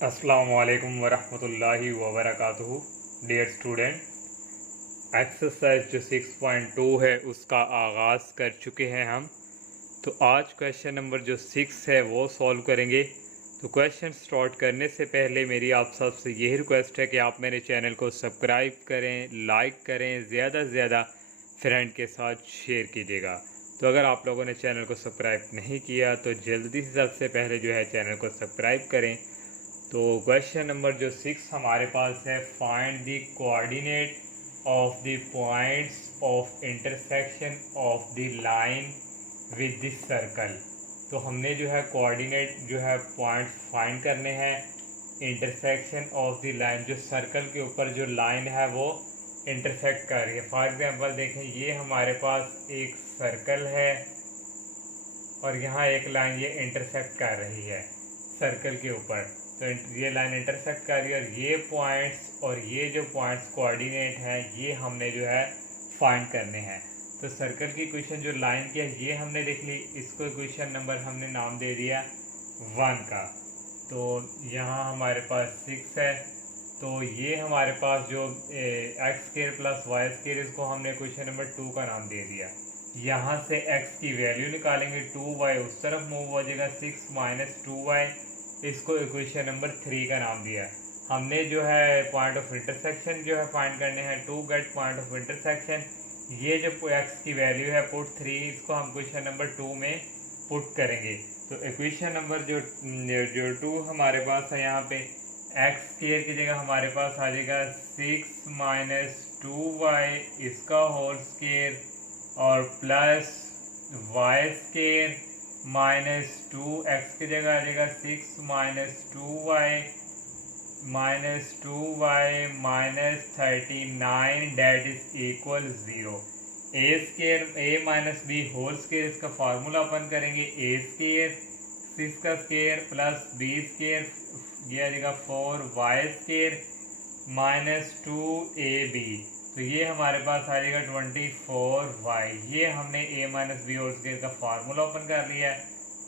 अस्सलामुअलैकुम वरहमतुल्लाहि वबरकातुहू। Dear student, exercise जो 6.2 है उसका आगाज़ कर चुके हैं हम। तो आज क्वेश्चन नंबर जो 6 है वो सॉल्व करेंगे। तो क्वेश्चन स्टार्ट करने से पहले मेरी आप सबसे यही रिक्वेस्ट है कि आप मेरे चैनल को सब्सक्राइब करें, लाइक करें, ज़्यादा से ज़्यादा फ्रेंड के साथ शेयर कीजिएगा। तो अगर आप लोगों ने चैनल को सब्सक्राइब नहीं किया तो जल्दी से सबसे पहले जो है चैनल को सब्सक्राइब करें। तो क्वेश्चन नंबर जो 6 हमारे पास है, find the coordinate of the points of intersection of the line with the circle. तो हमने जो है कोऑर्डिनेट जो है पॉइंट फाइंड करने हैं इंटरसेक्शन ऑफ द लाइन, जो सर्कल के ऊपर जो लाइन है वो इंटरसेक्ट कर रही है। फॉर एग्जांपल देखें, ये हमारे पास एक सर्कल है और यहाँ एक लाइन ये इंटरसेक्ट कर रही है सर्कल के ऊपर। तो ये लाइन इंटरसेक्ट कर रही है और ये पॉइंट्स और ये जो पॉइंट्स कोऑर्डिनेट हैं ये हमने जो है फाइंड करने हैं। तो सर्कल की इक्वेशन जो लाइन की है ये हमने लिख ली, इसको इक्वेशन नंबर हमने नाम दे दिया 1 का। तो यहाँ हमारे पास 6 है, तो ये हमारे पास जो x square plus y square, इसको हमने क्वेश्चन नंबर 2 का नाम दे दिया। यहाँ से x की वैल्यू निकालेंगे, 2y उस तरफ मूव हो जाएगा, 6 माइनस 2y, इसको इक्वेशन नंबर 3 का नाम दिया। हमने जो है पॉइंट ऑफ इंटरसेक्शन जो है फाइंड करने हैं, to get point of intersection. ये जो x की वैल्यू है पुट 3, इसको हम क्वेश्चन नंबर 2 में पुट करेंगे। तो इक्वेशन नंबर जो 2 हमारे पास है, यहाँ पे एक्स स्क्वायर की जगह हमारे पास आ जाएगा 6 माइनस 2y इसका होल स्क्वायर और plus y square minus 2x की जगह आ जाएगा 6 minus 2y minus 39 that is equal 0। A square a minus b whole square, इसका फार्मूला अपन करेंगे ए स्क्वायर 6 का स्क्वायर प्लस बी स्क्वायर, ये आ जाएगा 4y स्क्वायर माइनस 2ab। तो ये हमारे पास आ जाएगा 24y। ये हमने a minus b whole square का फार्मूला ओपन कर लिया है,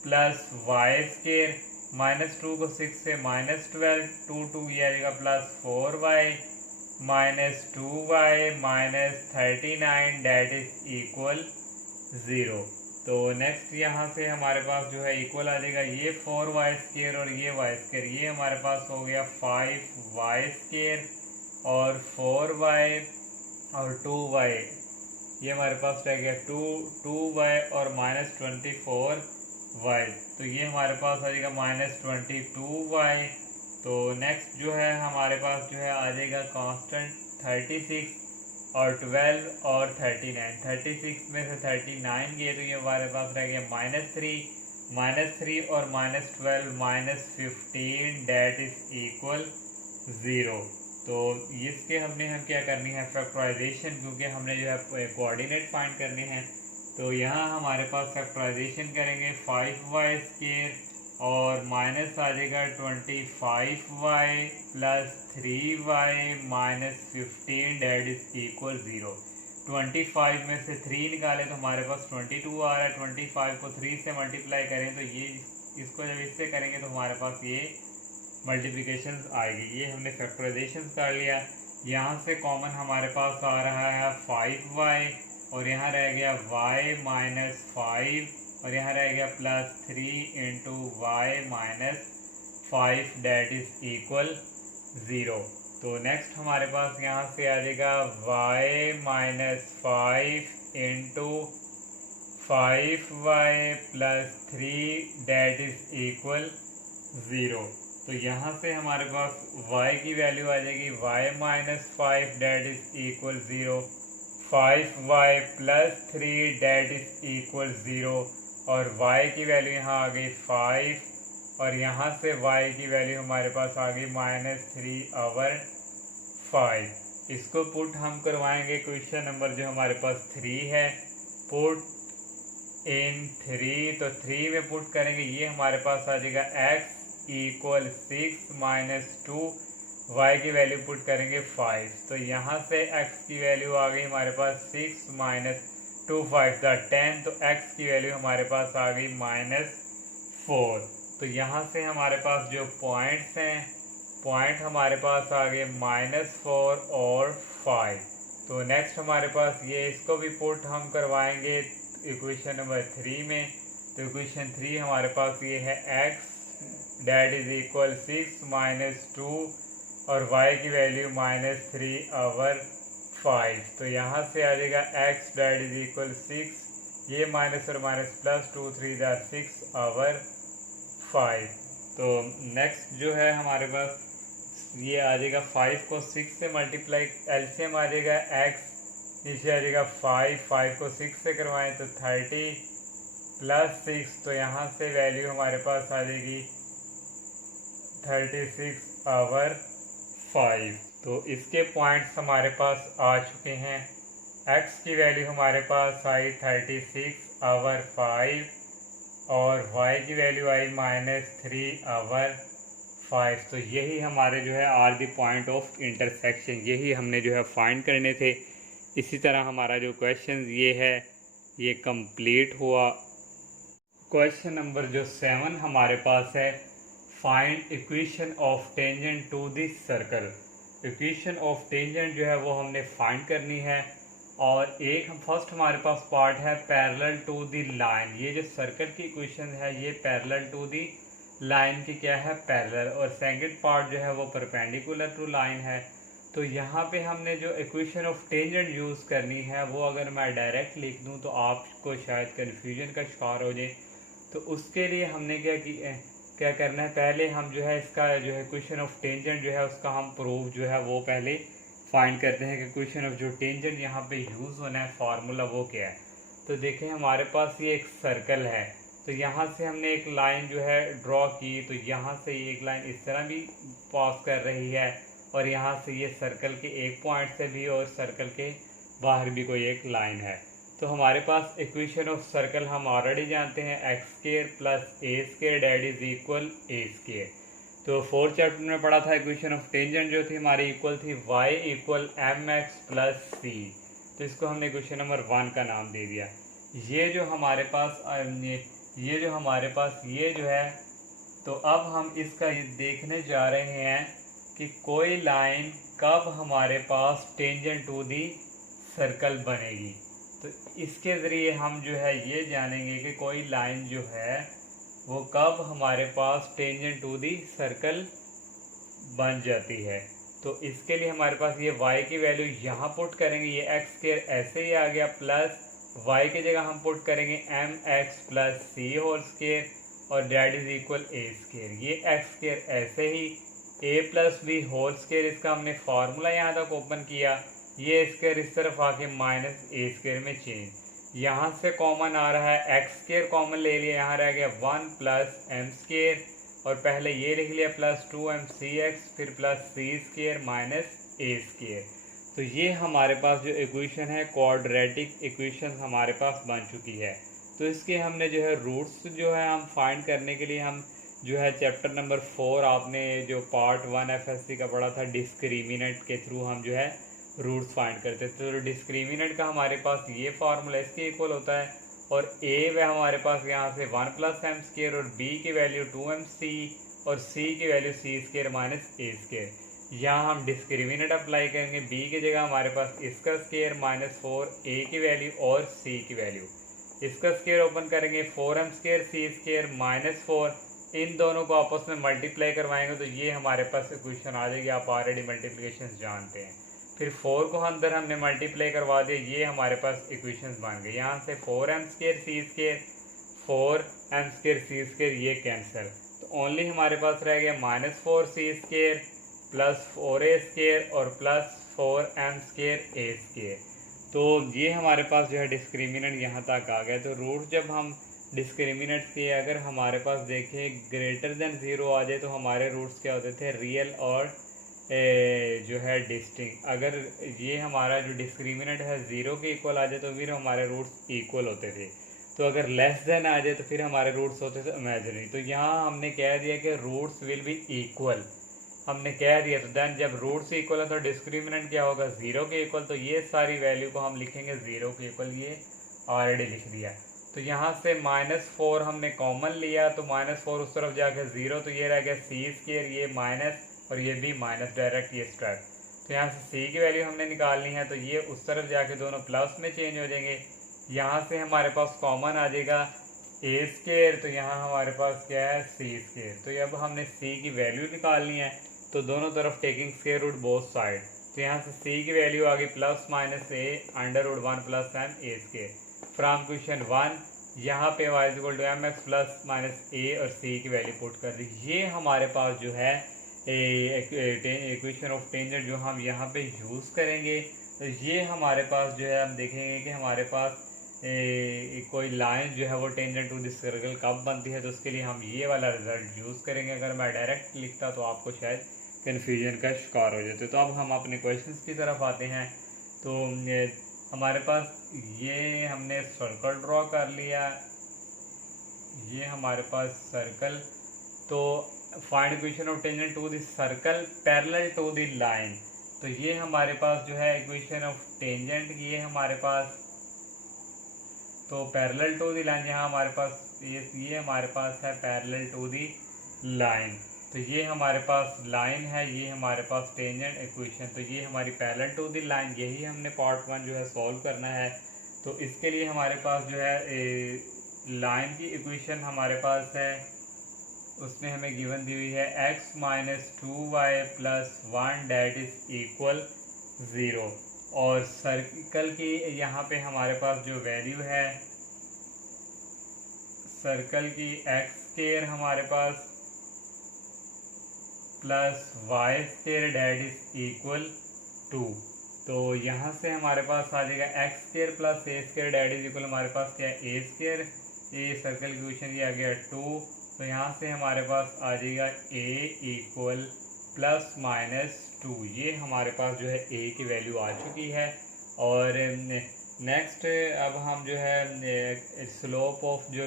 प्लस वाई स्क्वायर माइनस 2 को 6 से माइनस 12, 2 ये आ जाएगा plus 4y minus 2y minus 39 that is equal 0। तो नेक्स्ट यहाँ से हमारे पास जो है इक्वल आ जाएगा, ये 4y स्क्वायर और ये y स्क्वायर, ये हमारे पास हो गया 5y स्क्वायर और 4y और 2y, ये हमारे पास रह गया 2y और माइनस 24y। तो ये हमारे पास आ जाएगा माइनस 22y। तो नेक्स्ट जो है हमारे पास जो है आ जाएगा कांस्टेंट 36 और 12 और 39। 36 में से 39 गए तो ये हमारे पास रह गया माइनस 3 और minus 12 minus 15 that is equal 0। तो इसके हम क्या करनी है फैक्टराइजेशन, क्योंकि हमने जो है कोऑर्डिनेट फाइंड करने हैं। तो यहाँ हमारे पास फैक्टराइजेशन करेंगे 5y स्क्वायर और माइनस आ जाएगा 25y plus 3y minus 15 that is equal 0। 25 में से 3 निकाले तो हमारे पास 22 आ रहा है। 25 को 3 से मल्टीप्लाई करें तो ये इसको जब इससे करेंगे तो हमारे पास ये मल्टीप्लिकेशन आएगी। ये हमने फैक्टराइजेशन कर लिया। यहाँ से कॉमन हमारे पास आ रहा है 5y और यहाँ रह गया y माइनस 5 और यहाँ रह गया plus 3 into y minus 5 that is equal 0। तो नेक्स्ट हमारे पास यहाँ से आ जाएगा y minus 5 into 5y plus 3 that is equal 0। तो यहाँ से हमारे पास y की वैल्यू आ जाएगी y minus 5 that is equal 0, 5y plus 3 that is equal 0 और y की वैल्यू यहाँ आ गई 5 और यहाँ से y की वैल्यू हमारे पास आ गई माइनस 3/5। इसको पुट हम करवाएंगे क्वेश्चन नंबर जो हमारे पास 3 है, पुट इन 3। तो 3 में पुट करेंगे, ये हमारे पास आ जाएगा x इक्वल 6 माइनस 2, y की वैल्यू पुट करेंगे 5। तो यहाँ से x की वैल्यू आ गई हमारे पास 6 माइनस 2 5 10। तो x की वैल्यू हमारे पास आ गई माइनस 4। तो यहाँ से हमारे पास जो पॉइंट्स हैं पॉइंट हमारे पास आ गए -4 और 5। तो नेक्स्ट हमारे पास ये इसको भी पुट हम करवाएंगे इक्वेशन नंबर 3 में। तो इक्वेशन 3 हमारे पास ये है x डेट इज इक्वल 6 - 2 और y की वैल्यू -3/5। तो यहाँ से आ जाएगा x डेट इज इक्वल 6, ये माइनस और माइनस प्लस 2 3 6/5। तो नेक्स्ट जो है हमारे पास ये आ जाएगा 5 को 6 से मल्टीप्लाई, एलसीएम आ जाएगा x, नीचे आ जाएगा 5 को 6 से करवाएं तो 30 + 6, तो यहाँ से वैल्यू हमारे पास आ जाएगी 36/5। तो इसके पॉइंट्स हमारे पास आ चुके हैं। x की वैल्यू हमारे पास आई 36/5 और y की वैल्यू आई -3/5। तो यही हमारे जो है are the point of intersection, यही हमने जो है फाइंड करने थे। इसी तरह हमारा जो क्वेश्चन ये है ये कंप्लीट हुआ। क्वेश्चन नंबर जो 7 हमारे पास है, find equation of tangent to this circle. Equation of tangent जो है वो हमने फाइंड करनी है। और एक हम फर्स्ट हमारे पास पार्ट है पैरेलल टू द लाइन। ये जो सर्कल की इक्वेशन है ये पैरेलल टू द लाइन की क्या है, पैरेलल। और सेकंड पार्ट जो है वो परपेंडिकुलर टू लाइन है। तो यहाँ पे हमने जो इक्वेशन ऑफ टेंजेंट यूज़ करनी है वो अगर मैं डायरेक्ट लिख दूँ तो आपको शायद कन्फ्यूजन का शिकार हो जाए। तो उसके लिए हमने क्या करना है, पहले हम जो है इसका जो है इक्वेशन ऑफ टेंजेंट जो है उसका हम प्रूफ जो है वो पहले फाइंड करते हैं कि इक्वेशन ऑफ जो टेंजेंट यहाँ पे यूज़ होना है फार्मूला वो क्या है। तो देखें हमारे पास ये एक सर्कल है, तो यहाँ से हमने एक लाइन जो है ड्रॉ की, तो यहाँ से ये एक लाइन इस तरह भी पास कर रही है और यहाँ से ये सर्कल के एक पॉइंट से भी और सर्कल के बाहर भी कोई एक लाइन है। तो हमारे पास इक्वेशन ऑफ सर्कल हम ऑलरेडी जानते हैं x² + a² date is equal a²। तो 4th चैप्टर में पढ़ा था इक्वेशन ऑफ टेंजेंट जो थी हमारी इक्वल थी y = mx + c। तो इसको हमने इक्वेशन नंबर 1 का नाम दे दिया। ये जो हमारे पास ये जो है, तो अब हम इसका ये देखने जा रहे हैं कि कोई लाइन कब हमारे पास टेंजेंट टू दी सर्कल बनेगी। तो इसके ज़रिए हम जो है ये जानेंगे कि कोई लाइन जो है वो कब हमारे पास टेंजेंट टू दी सर्कल बन जाती है। तो इसके लिए हमारे पास ये y की वैल्यू यहाँ पुट करेंगे, ये x² ऐसे ही आ गया, प्लस y की जगह हम पुट करेंगे mx + c² और डेट इज इक्वल a²। ये x² ऐसे ही a + b² इसका हमने फार्मूला यहाँ तक ओपन किया, ये स्क्वायर इस तरफ आके -a² में चेंज। यहाँ से कॉमन आ रहा है x² कॉमन ले लिया, यहाँ रह गया 1 + m² और पहले ये लिख लिया +2mcx फिर +c² -a²। तो ये हमारे पास जो इक्वेशन है क्वाड्रेटिक इक्वेशन हमारे पास बन चुकी है। तो इसके हमने जो है रूट्स जो है हम फाइंड करने के लिए हम जो है चैप्टर नंबर 4 आपने जो पार्ट 1 FSC का पढ़ा था डिस्क्रिमिनेंट के थ्रू हम जो है रूट्स फाइंड करते थे। तो डिस्क्रिमिनेंट का हमारे पास ये फार्मूला इसके इक्वल होता है और a वह हमारे पास यहाँ से 1 + m² और b की वैल्यू 2mc और c की वैल्यू c² -a²। यहाँ हम डिस्क्रिमिनेंट अप्लाई करेंगे, b की जगह हमारे पास इसका स्क्वायर -4 a की वैल्यू और c की वैल्यू, इसका स्क्वायर ओपन करेंगे 4m² c² -4, इन दोनों को आपस में मल्टीप्लाई करवाएंगे तो ये हमारे पास इक्वेशन आ जाएगी। आप ऑलरेडी मल्टीप्लिकेशन जानते हैं। फिर 4 को अंदर हमने मल्टीप्लाई करवा दिया, ये हमारे पास इक्वेशंस बन गए। यहाँ से 4m² c² 4m² c² ये कैंसिल, तो ओनली हमारे पास रह गया -4c² + 4a² और +4m² a²। तो ये हमारे पास जो है डिस्क्रिमिनेंट यहाँ तक आ गया। तो रूट जब हम डिस्क्रिमिनेंट के अगर हमारे पास देखें ग्रेटर देन 0 आ जाए तो हमारे रूट्स क्या होते थे, रियल और जो है डिस्टिंक्ट। अगर ये हमारा जो डिस्क्रिमिनेंट है 0 के इक्वल आ जाए तो फिर हमारे रूट्स इक्वल होते थे। तो अगर लेस देन आ जाए तो फिर हमारे रूट्स होते थे इमेजिनरी। तो यहाँ हमने कह दिया कि रूट्स विल बी इक्वल, हमने कह दिया। तो देन जब रूट्स इक्वल है तो डिस्क्रिमिनेंट क्या होगा, 0 के इक्वल। तो ये सारी वैल्यू को हम लिखेंगे 0 के इक्वल, ये ऑलरेडी लिख दिया। तो यहाँ से -4 हमने कॉमन लिया तो -4 उस तरफ जाकर 0, तो ये रह गया c², ये माइनस और ये भी माइनस डायरेक्ट ये स्ट्रेट। तो यहाँ से c की वैल्यू हमने निकालनी है, तो ये उस तरफ जाके दोनों प्लस में चेंज हो जाएंगे। यहाँ से हमारे पास कॉमन आ जाएगा a स्केयर, तो यहाँ हमारे पास क्या है c स्केयर। तो अब हमने c की वैल्यू निकालनी है, तो दोनों तरफ taking square root both side. तो यहाँ से c की वैल्यू आ गई plus minus a under root 1 plus m a square from question 1। यहाँ पे y equal to m x plus minus a और c की वैल्यू पुट कर दी। ये हमारे पास जो है इक्वेशन ऑफ टेंजेंट जो हम यहाँ पे यूज़ करेंगे। तो ये हमारे पास जो है हम देखेंगे कि हमारे पास कोई लाइन जो है वो टेंजेंट टू दिस सर्कल कब बनती है, तो उसके लिए हम ये वाला रिजल्ट यूज़ करेंगे। अगर मैं डायरेक्ट लिखता तो आपको शायद कन्फ्यूजन का शिकार हो जाते। तो अब हम अपने क्वेश्चंस की तरफ आते हैं। तो हमारे पास ये हमने सर्कल ड्रॉ कर लिया, ये हमारे पास सर्कल। तो find equation of tangent to this circle parallel to the line. तो ये हमारे पास जो है इक्वेशन ऑफ टेंजेंट, ये हमारे पास तो पैरेलल टू द लाइन, यहाँ हमारे पास ये हमारे पास है पैरेलल टू द लाइन। तो ये हमारे पास लाइन है, ये हमारे पास टेंजेंट इक्वेशन। तो ये हमारी पैरेलल टू द लाइन, यही हमने पार्ट 1 जो है सॉल्व करना है। तो इसके लिए हमारे पास जो है लाइन की इक्वेशन हमारे पास है, उसमें हमें गिवन दी हुई है x minus 2y plus 1 that is equal 0। और सर्कल की यहाँ पे हमारे पास जो वैल्यू है सर्कल की x स्क्वायर हमारे पास plus y square that is equal 2। तो यहाँ से हमारे पास आ जाएगा x square plus a square that is equal हमारे पास क्या है a स्क्वायर, ये सर्कल की इक्वेशन ये आ गया 2। तो यहाँ से हमारे पास आ जाएगा a इक्वल प्लस माइनस 2। ये हमारे पास जो है a की वैल्यू आ चुकी है। और नेक्स्ट अब हम जो है स्लोप ऑफ जो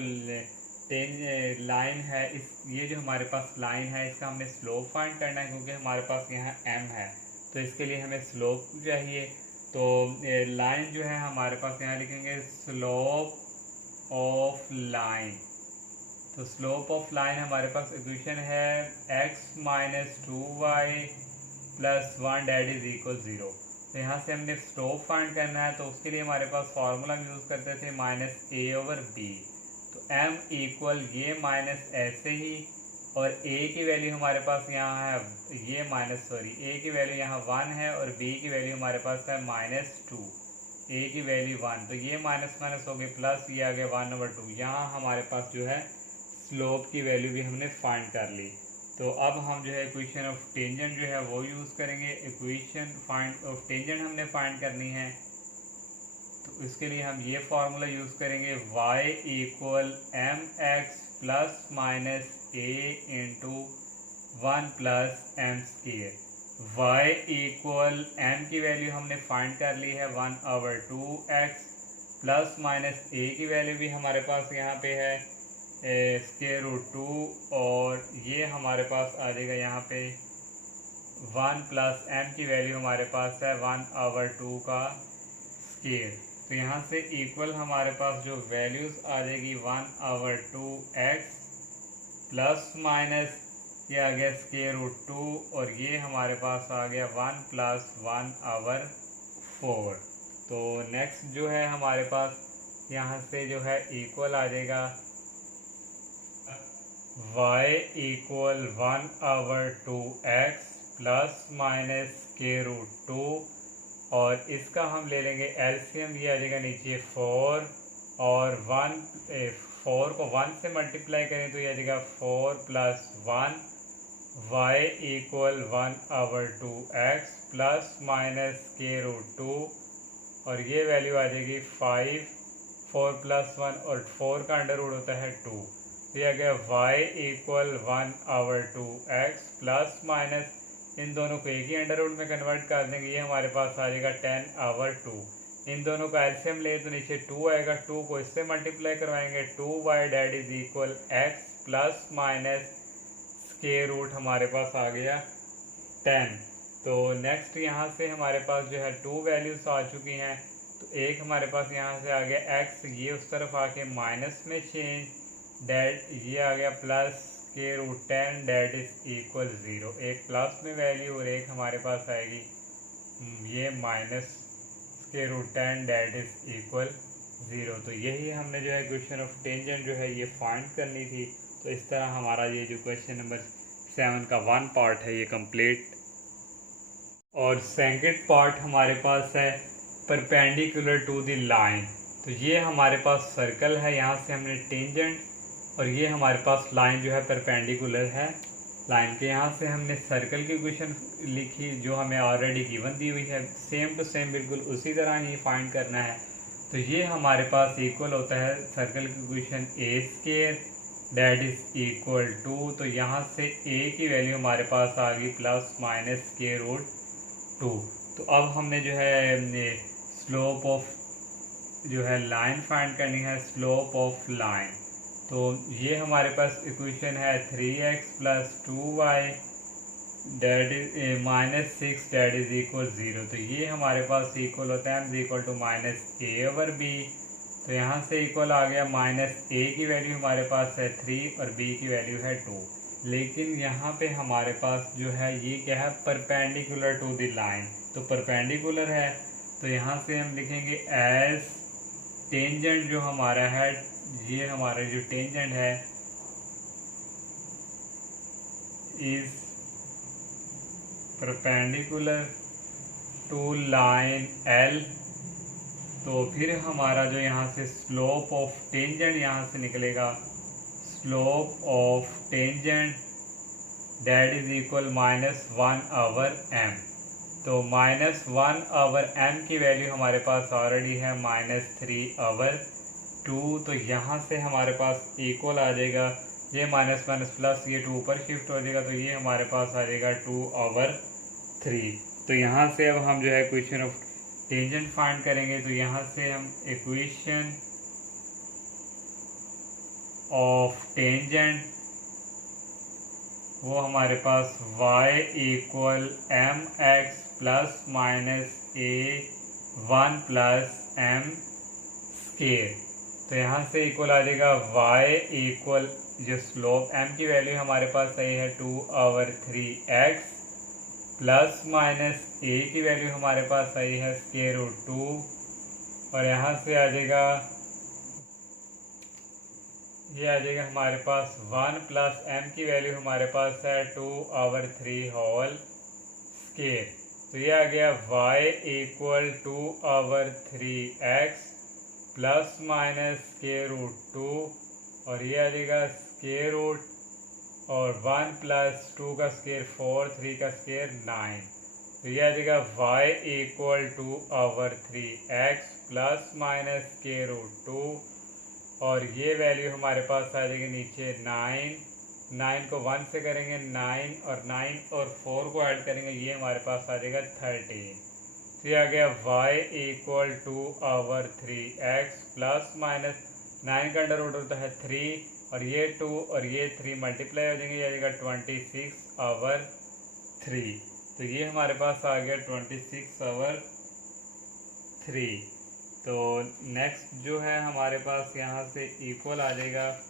लाइन है, इस ये जो हमारे पास लाइन है इसका हमें स्लोप फाइंड करना है, क्योंकि हमारे पास यहाँ m है तो इसके लिए हमें स्लोप चाहिए। तो लाइन जो है हमारे पास यहाँ लिखेंगे स्लोप ऑफ लाइन। तो स्लोप ऑफ लाइन हमारे पास इक्वेशन है x minus 2y plus 1 that is equal 0। तो यहाँ से हमने स्लोप फाइंड करना है, तो उसके लिए हमारे पास फार्मूला यूज़ करते थे माइनस a ओवर b। तो m इक्वल ये माइनस ऐसे ही, और a की वैल्यू हमारे पास यहाँ है ये a की वैल्यू यहाँ 1 है और b की वैल्यू हमारे पास है माइनस 2, a की वैल्यू 1। तो ये माइनस माइनस हो गई प्लस, ये आ गया 1/2। यहाँ हमारे पास जो है स्लोप की वैल्यू भी हमने फाइंड कर ली। तो अब हम जो है इक्वेशन ऑफ टेंजेंट जो है वो यूज़ करेंगे। इक्वेशन फाइंड ऑफ टेंजेंट हमने फाइंड करनी है, तो इसके लिए हम ये फार्मूला यूज़ करेंगे y equal m x plus minus a into 1 plus m square. y equal m की वैल्यू हमने फाइंड कर ली है 1/2x प्लस माइनस a की वैल्यू भी हमारे पास यहाँ पे है स्क्वायर रूट 2, और ये हमारे पास आ जाएगा यहाँ पे 1 प्लस m की वैल्यू हमारे पास है 1/2 का स्क्वायर। तो यहाँ से इक्वल हमारे पास जो वैल्यूज़ आ जाएगी 1/2x प्लस माइनस ये आ गया स्क्वायर रूट 2, और ये हमारे पास आ गया 1 प्लस 1/4। तो नेक्स्ट जो है हमारे पास यहाँ से जो है इक्वल आ जाएगा y equal 1/2x plus minus square root 2, और इसका हम ले लेंगे एलसीएम, ये आ जाएगा नीचे 4, और 4 को 1 से मल्टीप्लाई करें तो ये आ जाएगा 4 plus 1। y equal 1/2x plus minus square root 2, और ये वैल्यू आ जाएगी 5। 4 प्लस 1 और 4 का अंडर रूट होता है 2, तो ये आ गया y equal 1/2x plus minus, इन दोनों को एक ही अंडर रूट में कन्वर्ट कर देंगे, ये हमारे पास आ जाएगा 10/2। इन दोनों का एलसीएम ले तो नीचे 2 आएगा, 2 को इससे मल्टीप्लाई करवाएंगे 2y that is equal x plus minus square root हमारे पास आ गया 10। तो नेक्स्ट यहाँ से हमारे पास जो है 2 वैल्यूज आ चुकी हैं। तो एक हमारे पास यहाँ से आ गया x, ये उस तरफ आके माइनस में चेंज, डेट ये आ गया plus square root 10 that is equal 0। एक प्लस में वैल्यू और एक हमारे पास आएगी ये minus square root 10 that is equal 0। तो यही हमने जो है क्वेश्चन ऑफ टेंजेंट जो है ये फाइंड करनी थी। तो इस तरह हमारा ये जो क्वेश्चन नंबर 7 का 1 पार्ट है ये कंप्लीट। और सेकंड पार्ट हमारे पास है परपेंडिकुलर टू द लाइन। तो ये हमारे पास सर्कल है, यहाँ से हमने टेंजेंट, और ये हमारे पास लाइन जो है परपेंडिकुलर है लाइन के। यहाँ से हमने सर्कल की इक्वेशन लिखी जो हमें ऑलरेडी गिवन दी हुई है, सेम टू सेम बिल्कुल उसी तरह ही फाइंड करना है। तो ये हमारे पास इक्वल होता है सर्कल की equation a square that is equal to, तो यहाँ से ए की वैल्यू हमारे पास आ गई प्लस माइनस स्क्वायर रूट 2। तो अब हमने जो है स्लोप ऑफ जो है लाइन फाइंड करनी है, स्लोप ऑफ लाइन। तो ये हमारे पास इक्वेशन है 3x plus 2y that is minus 6 that is equal 0। तो ये हमारे पास इक्वल होता है m equal to minus a over b. तो यहाँ से इक्वल आ गया माइनस ए की वैल्यू हमारे पास है 3 और b की वैल्यू है 2। लेकिन यहाँ पे हमारे पास जो है ये क्या है, परपेंडिकुलर टू द लाइन। तो परपेंडिकुलर है तो यहाँ से हम लिखेंगे एज टेंजेंट जो हमारा है, ये हमारा जो टेंजेंट है is perpendicular to line L। तो फिर हमारा जो यहाँ से स्लोप ऑफ टेंजेंट यहाँ से निकलेगा, slope of tangent that is equal minus 1/m। तो माइनस 1/m की वैल्यू हमारे पास ऑलरेडी है माइनस 3/2। तो यहाँ से हमारे पास इक्वल आ जाएगा, ये माइनस माइनस प्लस ये 2 ऊपर शिफ्ट हो जाएगा, तो ये हमारे पास आ जाएगा 2/3। तो यहाँ से अब हम जो है इक्वेशन ऑफ टेंजेंट फाइंड करेंगे। तो यहाँ से हम इक्वेशन ऑफ टेंजेंट वो हमारे पास y equal mx plus minus a1 plus m square. तो यहाँ से इक्वल आ जाएगा y इक्वल जो स्लोप m की वैल्यू हमारे पास आई है 2/3x प्लस माइनस a की वैल्यू हमारे पास आई है स्क्वायर रूट 2, और यहाँ से आ जाएगा ये आ जाएगा हमारे पास 1 प्लस m की वैल्यू हमारे पास है 2/3 होल स्क्वायर। तो ये आ गया y equal 2/3x plus minus square root 2, और ये आ जाएगा स्क्वायर रूट और 1 प्लस 2 का स्क्वायर 4, 3 का स्क्वायर 9। तो ये आ जाएगा y equal 2/3x plus minus square root 2, और ये वैल्यू हमारे पास आ जाएगी नीचे 9 को 1 से करेंगे 9 और 9 और 4 को ऐड करेंगे, ये हमारे पास आ जाएगा 13। तो ये आ गया y equal 2/3x plus minus 9 का अंडर रूट होता है 3, और ये 2 और ये 3 मल्टीप्लाई हो जाएंगे, ये आ जाएगा 26/3। तो ये हमारे पास आ गया 26/3। तो नेक्स्ट जो है हमारे पास यहाँ से इक्वल आ जाएगा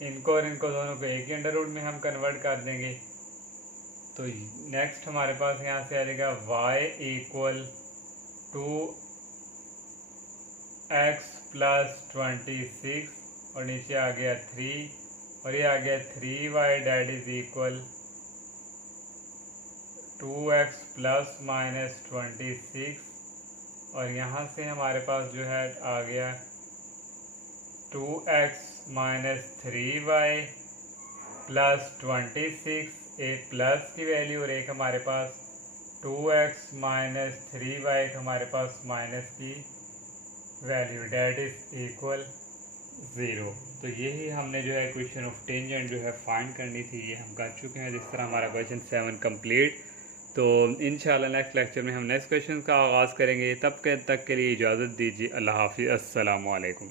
इनको और इनको दोनों को एक ही अंडर रूट में हम कन्वर्ट कर देंगे। तो नेक्स्ट हमारे पास यहाँ से आ जाएगा y इक्वल 2x प्लस 26, और नीचे आ गया 3, और ये आ गया 3y that is equal 2x plus minus 26, और यहाँ से हमारे पास जो है आ गया 2x माइनस 3y प्लस 26, एक प्लस की वैल्यू और एक हमारे पास 2x माइनस 3y, एक हमारे पास माइनस की वैल्यू डेट इज इक्वल 0। तो यही हमने जो है इक्वेशन ऑफ टेंजेंट जो है फाइंड करनी थी, ये हम कर चुके हैं। जिस तरह हमारा क्वेश्चन 7 कंप्लीट। तो इंशाल्लाह नेक्स्ट लेक्चर में हम नेक्स्ट क्वेश्चन का आगाज़ करेंगे। तब तक के लिए इजाज़त दीजिए। अल्लाह हाफिज़। अस्सलामु अलैकुम।